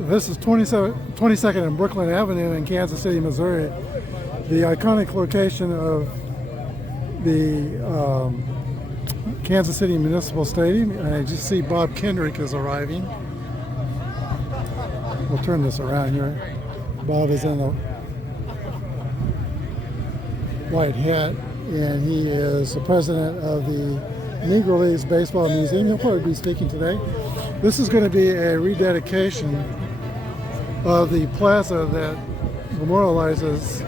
This is 22nd and Brooklyn Avenue in Kansas City, Missouri. The iconic location of the Kansas City Municipal Stadium. And I just see Bob Kendrick is arriving. We'll turn this around here. Bob is in a white hat, and he is the president of the Negro Leagues Baseball Museum. He'll probably be speaking today. This is going to be a rededication of the plaza that memorializes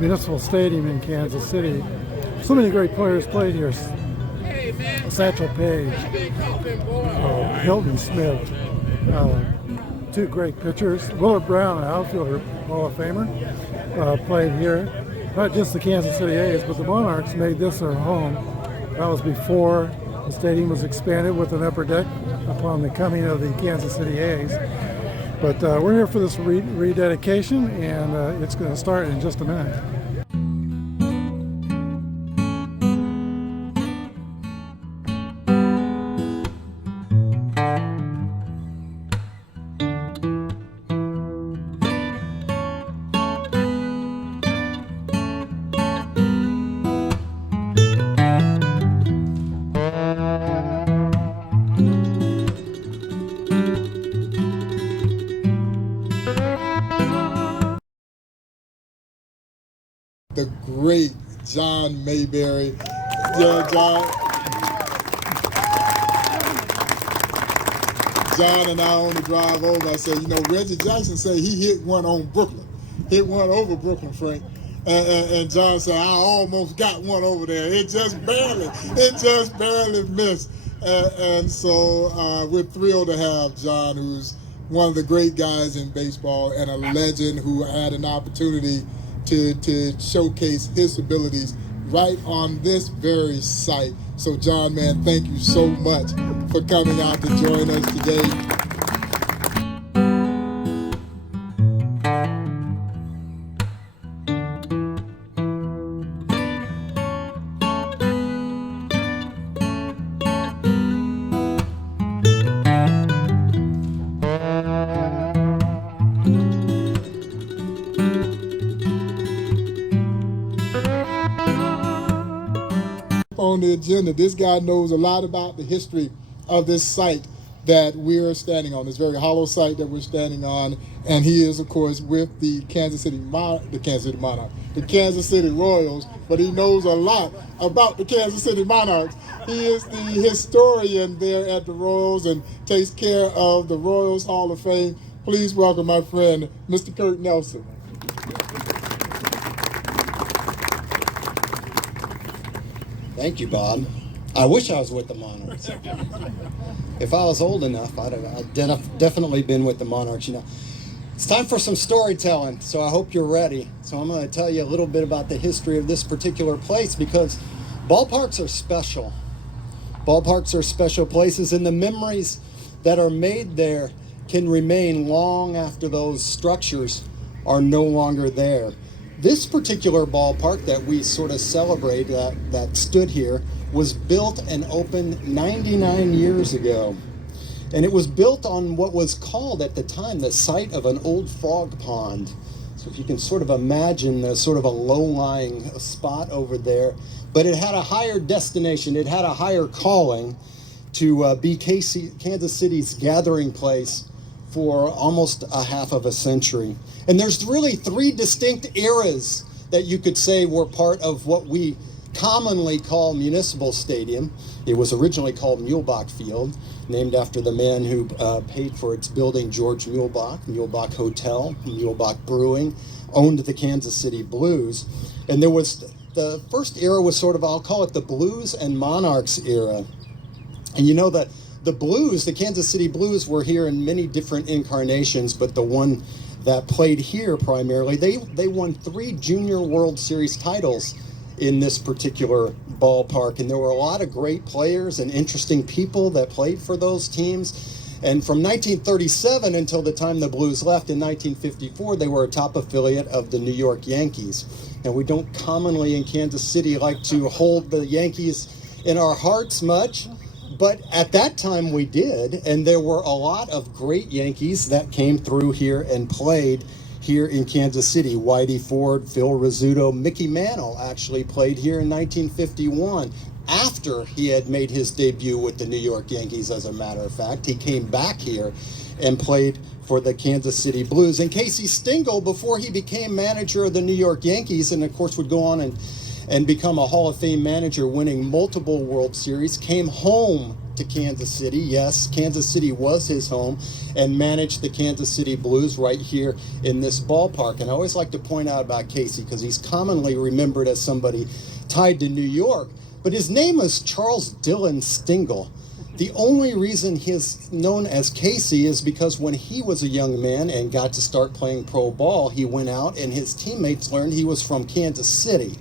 Municipal Stadium in Kansas City. So many great players played here. Satchel Paige, Hilton Smith, two great pitchers. Willard Brown, an outfielder, Hall of Famer, played here. Not just the Kansas City A's, but the Monarchs made this their home. That was before the stadium was expanded with an upper deck upon the coming of the Kansas City A's. But we're here for this rededication, and it's going to start in just a minute. The great John Mayberry. Yeah, John and I on the drive over, I said, you know, Reggie Jackson said he hit one on Brooklyn. Hit one over Brooklyn, Frank. And John said, I almost got one over there. It just barely missed. And so we're thrilled to have John, who's one of the great guys in baseball and a legend who had an opportunity to showcase his abilities right on this very site. So John, man, thank you so much for coming out to join us today. On the agenda, this guy knows a lot about the history of this site that we're standing on, this very hollow site that we're standing on, and he is, of course, with the Kansas City Royals, but he knows a lot about the Kansas City Monarchs. He is the historian there at the Royals and takes care of the Royals Hall of Fame. Please welcome my friend, Mr. Kurt Nelson. Thank you, Bob. I wish I was with the Monarchs. If I was old enough, I'd definitely been with the Monarchs. You know, it's time for some storytelling, so I hope you're ready. So I'm going to tell you a little bit about the history of this particular place, because ballparks are special. Ballparks are special places, and the memories that are made there can remain long after those structures are no longer there. This particular ballpark that we sort of celebrate that stood here was built and opened 99 years ago. And it was built on what was called at the time the site of an old frog pond. So if you can sort of imagine the sort of a low-lying spot over there. But it had a higher destination, it had a higher calling to be Kansas City's gathering place for almost a half of a century. And there's really three distinct eras that you could say were part of what we commonly call Municipal Stadium. It was originally called Muehlebach Field, named after the man who paid for its building, George Muehlebach. Muehlebach Hotel, Muehlebach Brewing, owned the Kansas City Blues. And there was, the first era was sort of, I'll call it the Blues and Monarchs era. And you know that the Blues, the Kansas City Blues, were here in many different incarnations, but the one that played here primarily, they won 3 Junior World Series titles in this particular ballpark. And there were a lot of great players and interesting people that played for those teams. And from 1937 until the time the Blues left in 1954, they were a top affiliate of the New York Yankees. And we don't commonly in Kansas City like to hold the Yankees in our hearts much, But at that time we did, and there were a lot of great Yankees that came through here and played here in Kansas City. Whitey Ford, Phil Rizzuto, Mickey Mantle actually played here in 1951 after he had made his debut with the New York Yankees, as a matter of fact. He came back here and played for the Kansas City Blues. And Casey Stengel, before he became manager of the New York Yankees, and of course would go on and become a Hall of Fame manager, winning multiple World Series, came home to Kansas City. Yes, Kansas City was his home, and managed the Kansas City Blues right here in this ballpark. And I always like to point out about Casey because he's commonly remembered as somebody tied to New York, but his name is Charles Dillon Stengel. The only reason he's known as Casey is because when he was a young man and got to start playing pro ball, he went out and his teammates learned he was from Kansas City.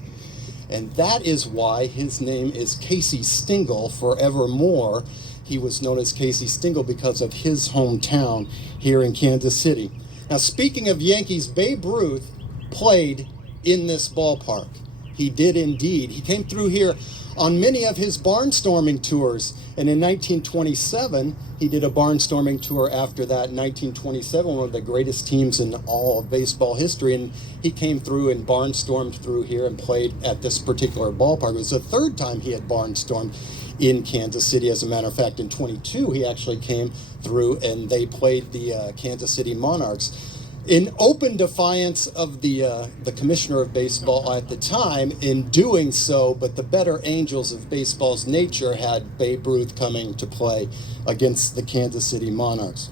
And that is why his name is Casey Stengel forevermore. He was known as Casey Stengel because of his hometown here in Kansas City. Now, speaking of Yankees, Babe Ruth played in this ballpark. He did indeed. He came through here on many of his barnstorming tours. And in 1927, he did a barnstorming tour after that. In 1927, one of the greatest teams in all of baseball history. And he came through and barnstormed through here and played at this particular ballpark. It was the third time he had barnstormed in Kansas City. As a matter of fact, in 22, he actually came through and they played the Kansas City Monarchs in open defiance of the commissioner of baseball at the time in doing so. But the better angels of baseball's nature had Babe Ruth coming to play against the Kansas City Monarchs.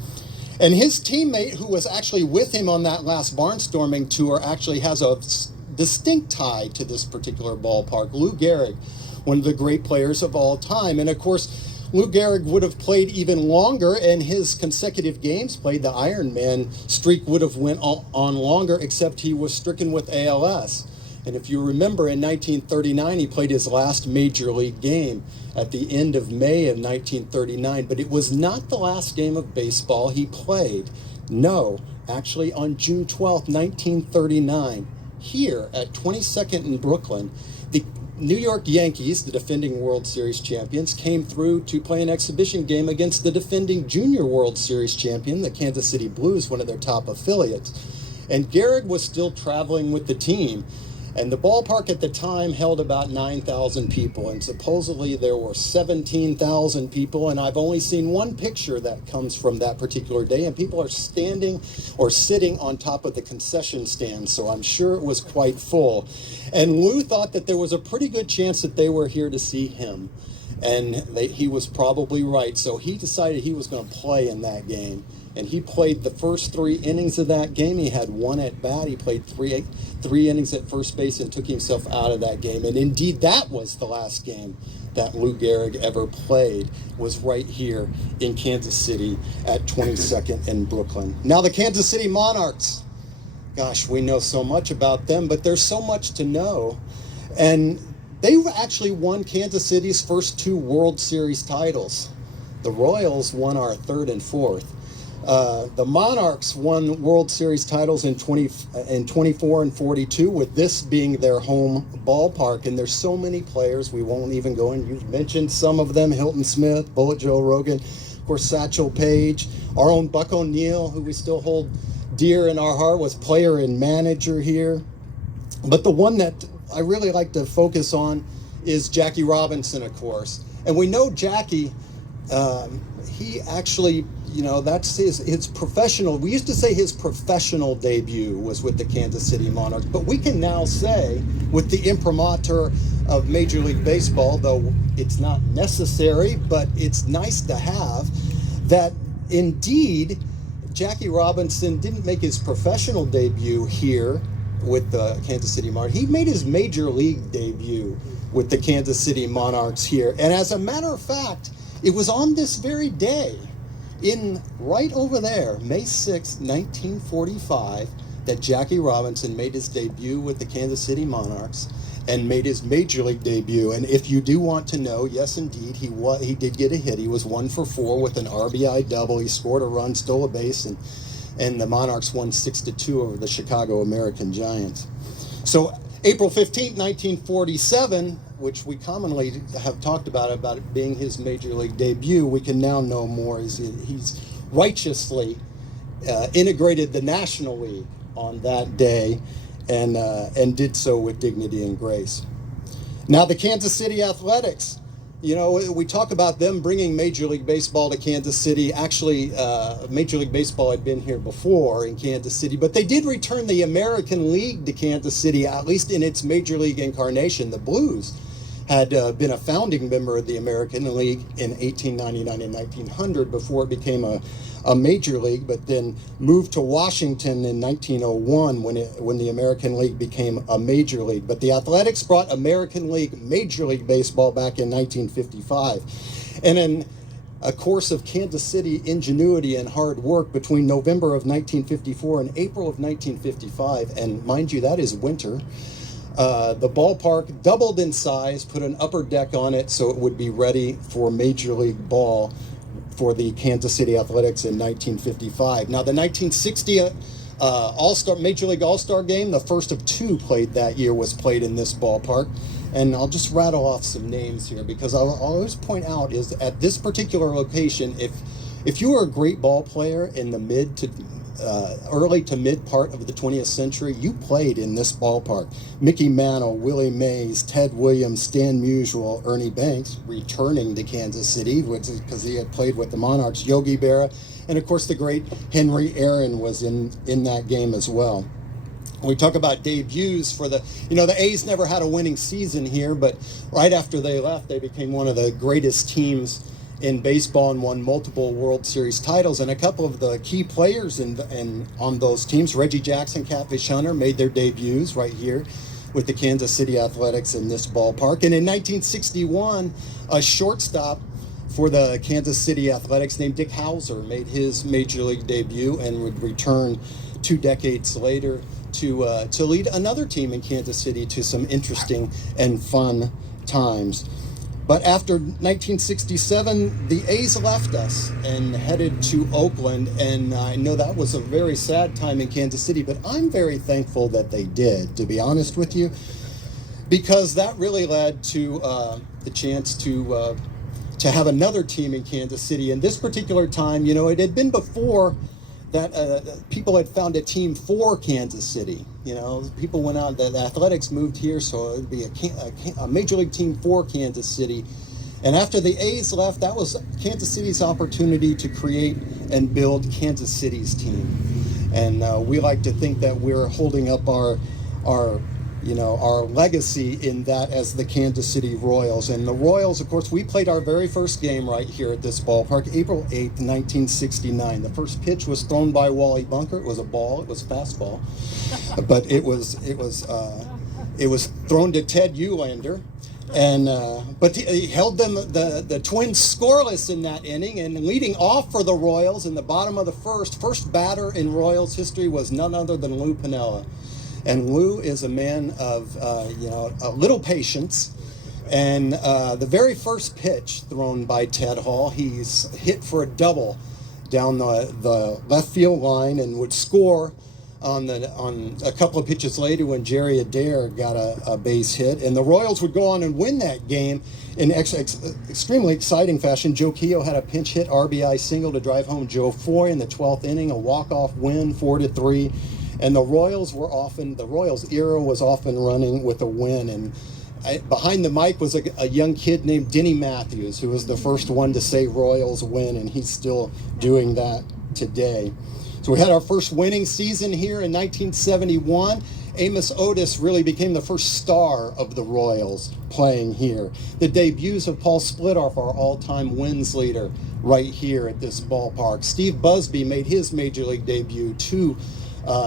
And his teammate, who was actually with him on that last barnstorming tour, actually has a distinct tie to this particular ballpark. Lou Gehrig, one of the great players of all time. And of course, Lou Gehrig would have played even longer, and his consecutive games played, the Iron Man streak would have went on longer, except he was stricken with ALS. And if you remember, in 1939, he played his last major league game at the end of May of 1939. But it was not the last game of baseball he played. No, actually on June 12th, 1939, here at 22nd in Brooklyn, the New York Yankees, the defending World Series champions, came through to play an exhibition game against the defending Junior World Series champion, the Kansas City Blues, one of their top affiliates. And Gehrig was still traveling with the team. And the ballpark at the time held about 9,000 people, and supposedly there were 17,000 people, and I've only seen one picture that comes from that particular day, and people are standing or sitting on top of the concession stand, so I'm sure it was quite full. And Lou thought that there was a pretty good chance that they were here to see him, and he was probably right, so he decided he was going to play in that game. And he played the first 3 innings of that game. He had 1 at bat. He played three innings at first base and took himself out of that game. And indeed, that was the last game that Lou Gehrig ever played, was right here in Kansas City at 22nd and Brooklyn. Now, the Kansas City Monarchs. Gosh, we know so much about them, but there's so much to know. And they actually won Kansas City's first 2 World Series titles. The Royals won our 3rd and 4th. The Monarchs won World Series titles in 24 and 42, with this being their home ballpark. And there's so many players, we won't even go in. You've mentioned some of them: Hilton Smith, Bullet Joe Rogan, of course, Satchel Paige, our own Buck O'Neill, who we still hold dear in our heart, was player and manager here. But the one that I really like to focus on is Jackie Robinson, of course. And we know Jackie, he actually, that's his professional, we used to say his professional debut was with the Kansas City Monarchs, but we can now say with the imprimatur of Major League Baseball, though it's not necessary, but it's nice to have, that indeed Jackie Robinson didn't make his professional debut here with the Kansas City Monarchs. He made his Major League debut with the Kansas City Monarchs here. And as a matter of fact, it was on this very day, right over there, May 6, 1945, that Jackie Robinson made his debut with the Kansas City Monarchs and made his Major League debut. And if you do want to know, yes, indeed, he did get a hit. He was 1 for 4 with an RBI double. He scored a run, stole a base, and the Monarchs won 6-2 over the Chicago American Giants. So April 15, 1947, which we commonly have talked about it being his major league debut, we can now know more. He's righteously integrated the National League on that day, and did so with dignity and grace. Now the Kansas City Athletics, you know, we talk about them bringing Major League Baseball to Kansas City. Actually, Major League Baseball had been here before in Kansas City, but they did return the American League to Kansas City, at least in its Major League incarnation. The Blues had been a founding member of the American League in 1899 and 1900 before it became a major league, but then moved to Washington in 1901 when the American League became a major league. But the Athletics brought American League Major League Baseball back in 1955. And in a course of Kansas City ingenuity and hard work between November of 1954 and April of 1955, and mind you, that is winter, the ballpark doubled in size, put an upper deck on it so it would be ready for Major League ball for the Kansas City Athletics in 1955. Now, the 1960 Major League All-Star game, the first of two played that year, was played in this ballpark. And I'll just rattle off some names here, because I'll always point out is at this particular location, if you were a great ball player in the early to mid part of the 20th century, you played in this ballpark. Mickey Mantle, Willie Mays, Ted Williams, Stan Musial, Ernie Banks, returning to Kansas City because he had played with the Monarchs, Yogi Berra, and of course the great Henry Aaron was in that game as well. We talk about debuts for the A's never had a winning season here, but right after they left, they became one of the greatest teams in baseball and won multiple World Series titles. And a couple of the key players on those teams, Reggie Jackson, Catfish Hunter, made their debuts right here with the Kansas City Athletics in this ballpark. And in 1961, a shortstop for the Kansas City Athletics named Dick Hauser made his Major League debut and would return 2 decades later to lead another team in Kansas City to some interesting and fun times. But after 1967, the A's left us and headed to Oakland, and I know that was a very sad time in Kansas City, but I'm very thankful that they did, to be honest with you, because that really led to the chance to have another team in Kansas City. And this particular time, it had been before that people had found a team for Kansas City. People went out, the Athletics moved here, so it would be a Major League team for Kansas City. And after the A's left, that was Kansas City's opportunity to create and build Kansas City's team. And we like to think that we're holding up our legacy in that as the Kansas City Royals. And the Royals, of course, we played our very first game right here at this ballpark, April 8th, 1969. The first pitch was thrown by Wally Bunker. It was a ball. It was fastball, but it was thrown to Ted Eulander. And but he held them, the Twins, scoreless in that inning, and leading off for the Royals in the bottom of the first batter in Royals history was none other than Lou Piniella. And Lou is a man of, a little patience. And the very first pitch thrown by Ted Hall, he's hit for a double down the left field line and would score on a couple of pitches later when Jerry Adair got a base hit. And the Royals would go on and win that game in extremely exciting fashion. Joe Keogh had a pinch hit RBI single to drive home Joe Foy in the 12th inning, a walk-off win, 4-3. And the Royals era was often running with a win. And behind the mic was a young kid named Denny Matthews, who was the first one to say Royals win, and he's still doing that today. So we had our first winning season here in 1971. Amos Otis really became the first star of the Royals playing here. The debuts of Paul Splitoff, our all-time wins leader, right here at this ballpark. Steve Busby made his Major League debut, 2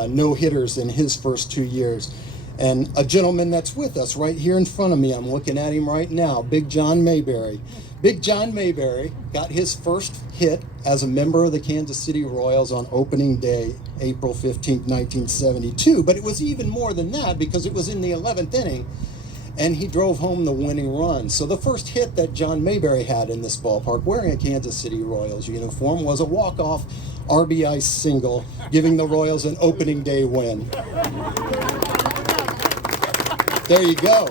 no-hitters in his first 2 years. And a gentleman that's with us right here in front of me, I'm looking at him right now, Big John Mayberry. Big John Mayberry got his first hit as a member of the Kansas City Royals on opening day, April 15, 1972. But it was even more than that, because it was in the 11th inning, and he drove home the winning run. So the first hit that John Mayberry had in this ballpark, wearing a Kansas City Royals uniform, was a walk-off RBI single, giving the Royals an opening day win. There you go.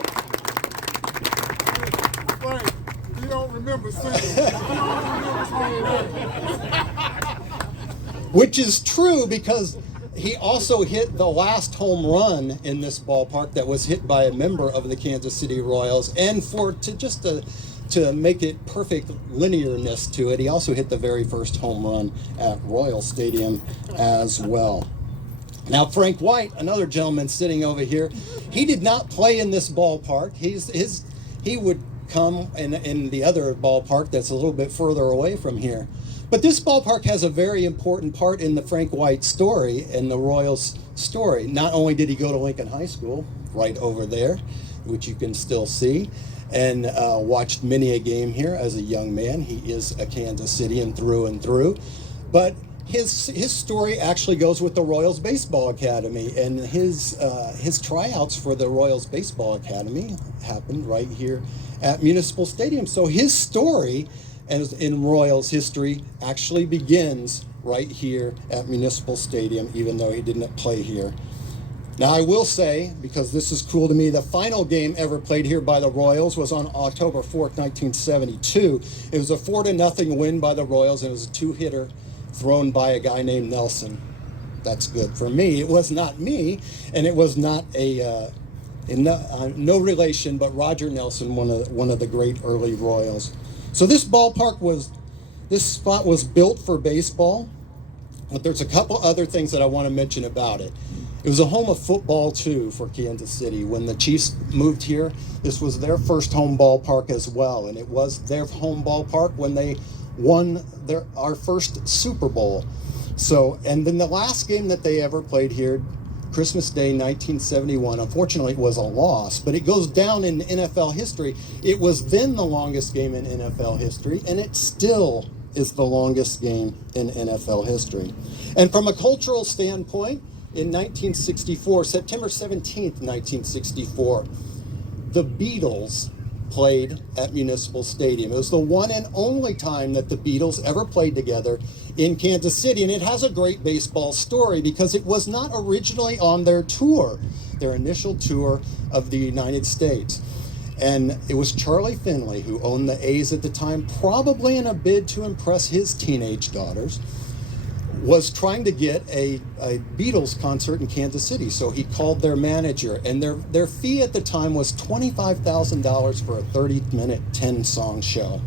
Which is true because he also hit the last home run in this ballpark that was hit by a member of the Kansas City Royals. And to make it perfect linearness to it, he also hit the very first home run at Royal Stadium as well. Now, Frank White, another gentleman sitting over here, he did not play in this ballpark. He would come in the other ballpark that's a little bit further away from here. But this ballpark has a very important part in the Frank White story and the Royals story. Not only did he go to Lincoln High School, right over there, which you can still see, and watched many a game here as a young man. He is a Kansas Citian through and through. But his story actually goes with the Royals Baseball Academy, and his tryouts for the Royals Baseball Academy happened right here at Municipal Stadium. So his story as in Royals history actually begins right here at Municipal Stadium, even though he didn't play here. Now, I will say, because this is cool to me, the final game ever played here by the Royals was on October 4th, 1972. It was a 4-0 win by the Royals, and it was a two-hitter thrown by a guy named Nelson. That's good for me. It was not me, and it was not no relation, but Roger Nelson, one of the great early Royals. So this spot was built for baseball, but there's a couple other things that I want to mention about it. It was a home of football too for Kansas City. When the Chiefs moved here, this was their first home ballpark as well, and it was their home ballpark when they won our first Super Bowl. So, and then the last game that they ever played here, Christmas Day 1971, unfortunately it was a loss, but it goes down in NFL history. It was then the longest game in NFL history, and it still is the longest game in NFL history. And from a cultural standpoint, in 1964, September 17th, 1964, the Beatles played at Municipal Stadium. It was the one and only time that the Beatles ever played together in Kansas City, and it has a great baseball story because it was not originally on their tour, their initial tour of the United States. And it was Charlie Finley, who owned the A's at the time, probably in a bid to impress his teenage daughters, was trying to get a Beatles concert in Kansas City. So he called their manager, and their fee at the time was $25,000 for a 30-minute, 10-song show.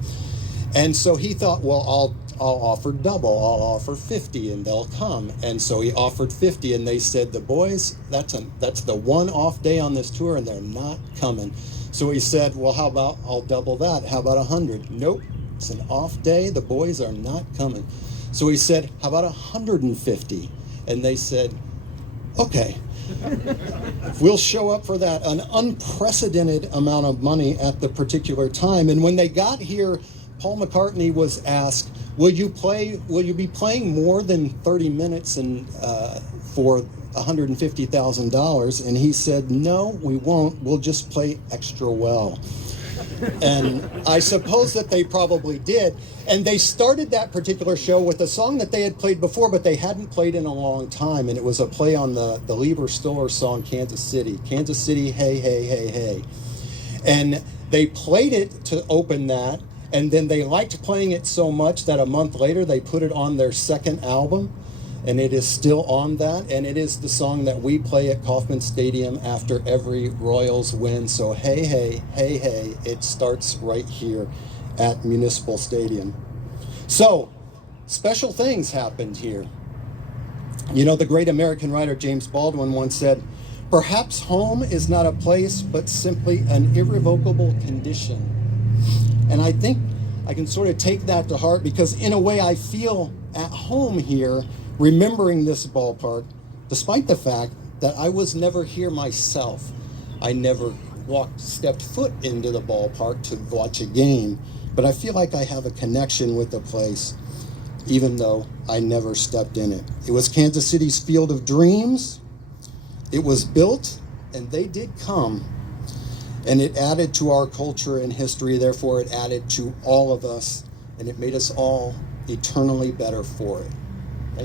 And so he thought, well, I'll offer double. I'll offer 50 and they'll come. And so he offered 50, and they said, the boys, that's the one off day on this tour and they're not coming. So he said, well, how about I'll double that? How about 100? Nope, it's an off day. The boys are not coming. So he said, how about 150? And they said, okay, we'll show up for that. An unprecedented amount of money at the particular time. And when they got here, Paul McCartney was asked, will you be playing more than 30 minutes for $150,000? And he said, no, we won't. We'll just play extra well. And I suppose that they probably did. And they started that particular show with a song that they had played before, but they hadn't played in a long time. And it was a play on the Lieber Stiller song, Kansas City. Kansas City, hey, hey, hey, hey. And they played it to open that. And then they liked playing it so much that a month later they put it on their second album. And it is still on that, and it is the song that we play at Kauffman Stadium after every Royals win. So hey, hey, hey, hey, it starts right here at Municipal Stadium. So, special things happened here. You know, the great American writer James Baldwin once said, perhaps home is not a place, but simply an irrevocable condition. And I think I can sort of take that to heart because in a way I feel at home here remembering this ballpark, despite the fact that I was never here myself. I never stepped foot into the ballpark to watch a game, but I feel like I have a connection with the place, even though I never stepped in it. It was Kansas City's field of dreams. It was built, and they did come, and it added to our culture and history. Therefore, it added to all of us, and it made us all eternally better for it.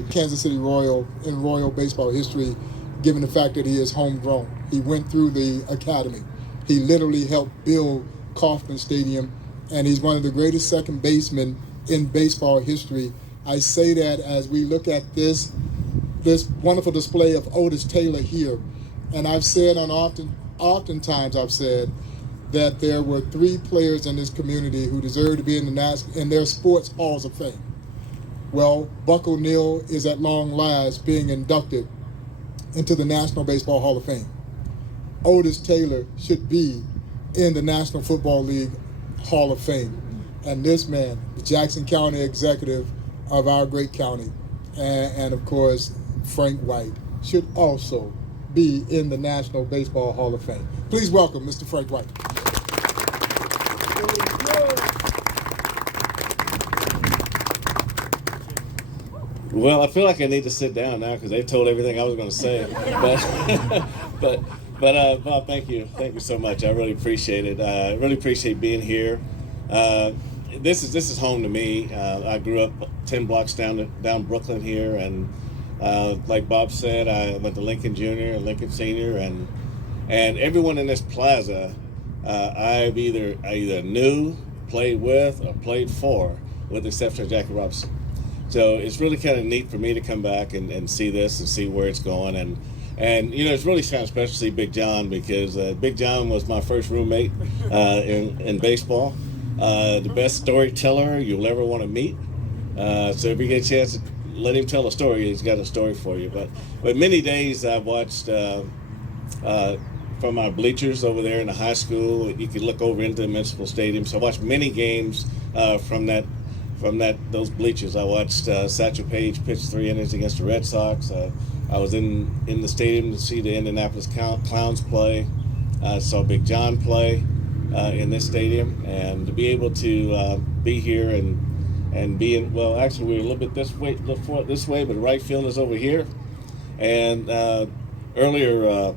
Kansas City Royal in Royal baseball history, given the fact that he is homegrown. He went through the academy. He literally helped build Kauffman Stadium and he's one of the greatest second basemen in baseball history. I say that as we look at this wonderful display of Otis Taylor here, and I've said oftentimes I've said that there were 3 players in this community who deserve to be in their sports halls of fame. Well, Buck O'Neil is at long last being inducted into the National Baseball Hall of Fame. Otis Taylor should be in the National Football League Hall of Fame. And this man, the Jackson County executive of our great county, and of course, Frank White, should also be in the National Baseball Hall of Fame. Please welcome Mr. Frank White. Well, I feel like I need to sit down now because they told everything I was going to say. But Bob, thank you so much. I really appreciate it. I really appreciate being here. This is home to me. I grew up 10 blocks down Brooklyn here, and like Bob said, I went to Lincoln Junior and Lincoln Senior, and everyone in this plaza, I either knew, played with, or played for, with the exception of Jackie Robinson. So it's really kind of neat for me to come back and see this and see where it's going. And you know, it's really kind of special to see Big John, because Big John was my first roommate in baseball. The best storyteller you'll ever want to meet. So if you get a chance to let him tell a story, he's got a story for you. But many days I've watched from our bleachers over there in the high school. You can look over into the Municipal Stadium. So I watched many games from those bleachers. I watched Satchel Paige pitch 3 innings against the Red Sox. I was in the stadium to see the Indianapolis Clowns play. I saw Big John play in this stadium, and to be able to be here and be in, well, actually we're a little bit this way, but the right field is over here. And earlier,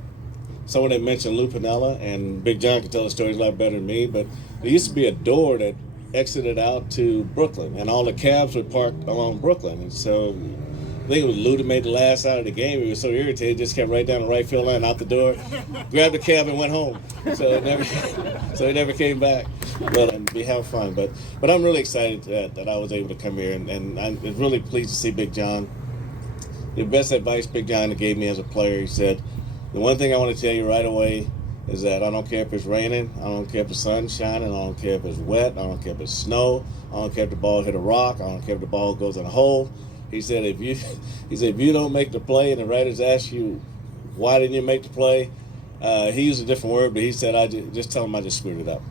someone had mentioned Lou Piniella, and Big John can tell the stories a lot better than me, but there used to be a door that exited out to Brooklyn, and all the cabs would park along Brooklyn. And so I think it was Lou that made the last out of the game. He was so irritated, just kept right down the right field line, out the door, grabbed the cab and went home. So he never came back. But we have fun. But I'm really excited that I was able to come here, and I'm really pleased to see Big John. The best advice Big John gave me as a player, he said, the one thing I want to tell you right away is that I don't care if it's raining, I don't care if the sun's shining, I don't care if it's wet, I don't care if it's snow, I don't care if the ball hit a rock, I don't care if the ball goes in a hole. He said, if you don't make the play and the writers ask you, why didn't you make the play? He used a different word, but he said, just tell them I just screwed it up.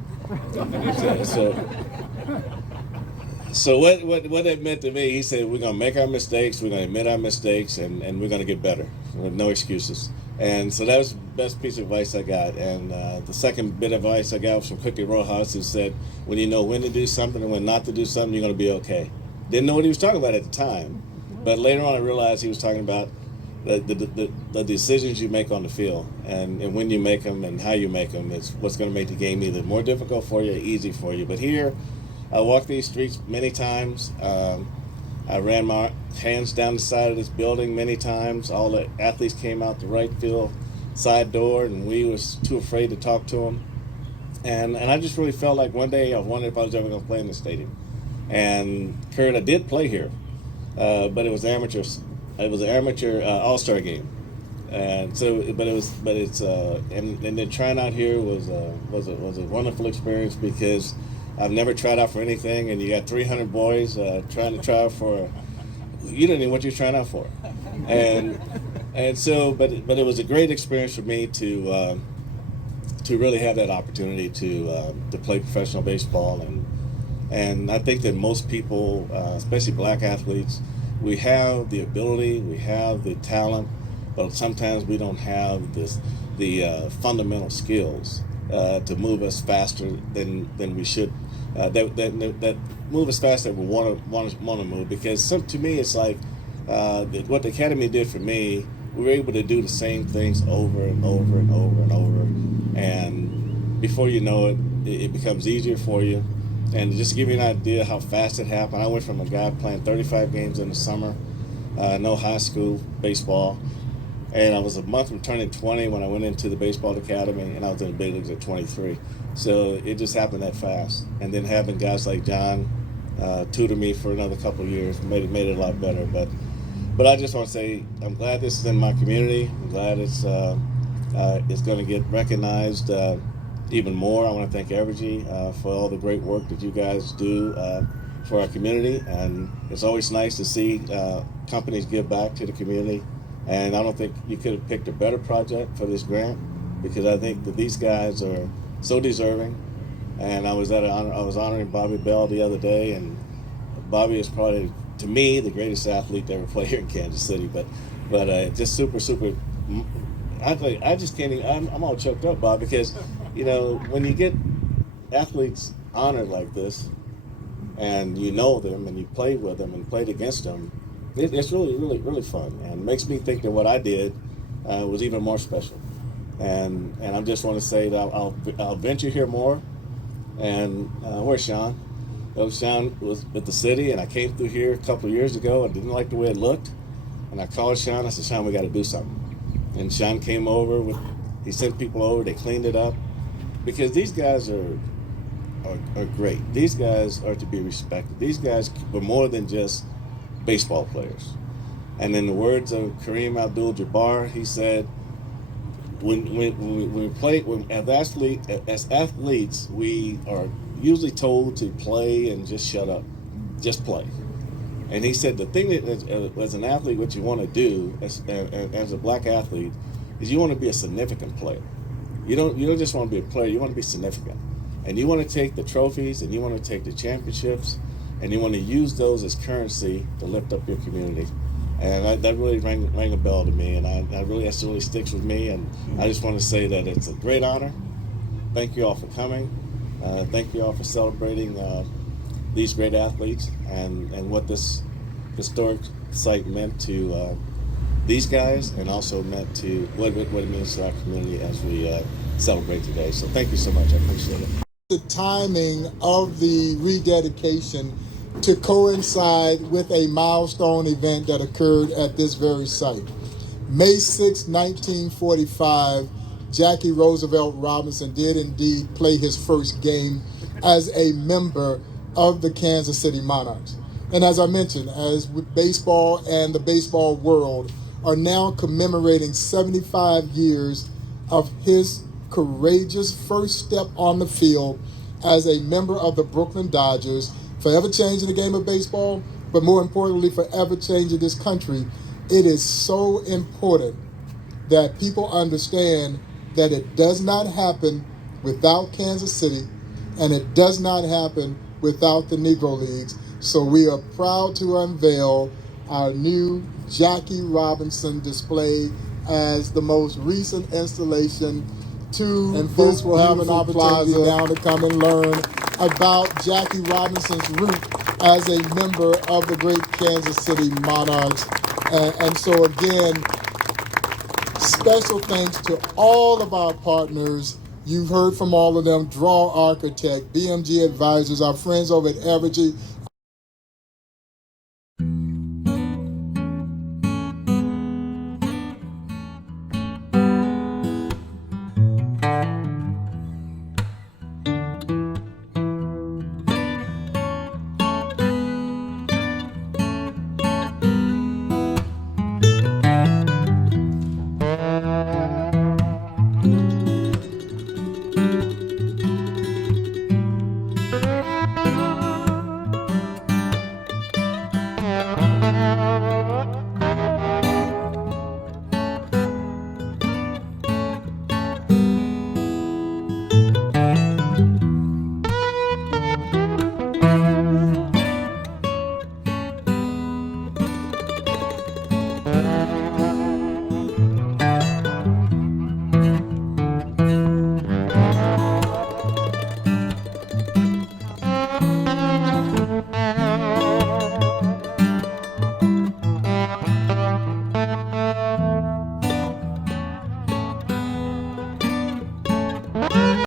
So what that meant to me, he said, we're going to make our mistakes, we're going to admit our mistakes, and we're going to get better with no excuses. And so that was the best piece of advice I got. And the second bit of advice I got was from Cookie Rojas, who said, when you know when to do something and when not to do something, you're going to be okay. Didn't know what he was talking about at the time, but later on I realized he was talking about the decisions you make on the field, and when you make them and how you make them is what's going to make the game either more difficult for you or easy for you. But here, I walked these streets many times. I ran my hands down the side of this building many times. All the athletes came out the right field side door, and we was too afraid to talk to them. And I just really felt like one day I wondered if I was ever going to play in the stadium. And Kurt, I did play here, but it was amateur. It was an amateur all-star game, and so and then trying out here was a wonderful experience, because I've never tried out for anything, and you got 300 boys trying to try out for. You don't know what you're trying out for, and so but it was a great experience for me to really have that opportunity to play professional baseball. And I think that most people, especially black athletes, we have the ability, we have the talent, but sometimes we don't have the fundamental skills to move us faster than we should. That move us faster than we want to move. Because to me, it's like what the academy did for me. We were able to do the same things over and over and over and over, and before you know it, it becomes easier for you. And just to give you an idea how fast it happened, I went from a guy playing 35 games in the summer, no high school baseball, And I was a month from turning 20 when I went into the baseball academy, and I was in the big leagues at 23. So it just happened that fast. And then having guys like John tutor me for another couple of years made it a lot better. But I just want to say I'm glad this is in my community. I'm glad it's going to get recognized even more. I want to thank Evergy for all the great work that you guys do for our community, and it's always nice to see companies give back to the community. And I don't think you could have picked a better project for this grant, because I think that these guys are so deserving. And I was honoring Bobby Bell the other day, and Bobby is probably, to me, the greatest athlete to ever play here in Kansas City. But just super. I just can't even. I'm all choked up, Bob, because when you get athletes honored like this, and you know them, and you played with them and played against them, it's really fun, and it makes me think that what I did was even more special. And I just want to say that I'll venture here more. And where's Sean? Well, Sean was with the city, and I came through here a couple of years ago. I didn't like the way it looked, and I called Sean. I said, Sean, we got to do something. And Sean came over. He sent people over. They cleaned it up, because these guys are great. These guys are to be respected. These guys were more than just baseball players. And in the words of Kareem Abdul-Jabbar, he said, as athletes, we are usually told to play and just shut up, just play. And he said the thing that as an athlete, what you want to do as a black athlete is you want to be a significant player. You don't just want to be a player. You want to be significant, and you want to take the trophies, and you want to take the championships, and you want to use those as currency to lift up your community. And that really rang a bell to me, and that really sticks with me. And I just want to say that it's a great honor. Thank you all for coming. Thank you all for celebrating these great athletes and what this historic site meant to these guys, and also meant to what it means to our community as we celebrate today. So thank you so much. I appreciate it. The timing of the rededication to coincide with a milestone event that occurred at this very site. May 6, 1945, Jackie Roosevelt Robinson did indeed play his first game as a member of the Kansas City Monarchs. And as I mentioned, as with baseball and the baseball world are now commemorating 75 years of his courageous first step on the field as a member of the Brooklyn Dodgers, forever changing the game of baseball, but more importantly, forever changing this country. It is so important that people understand that it does not happen without Kansas City, and it does not happen without the Negro Leagues. So we are proud to unveil our new Jackie Robinson display as the most recent installation and folks will have an opportunity Plaza now to come and learn about Jackie Robinson's route as a member of the great Kansas City Monarchs. And so again, special thanks to all of our partners. You've heard from all of them: Draw Architect, BMG Advisors, our friends over at Evergy,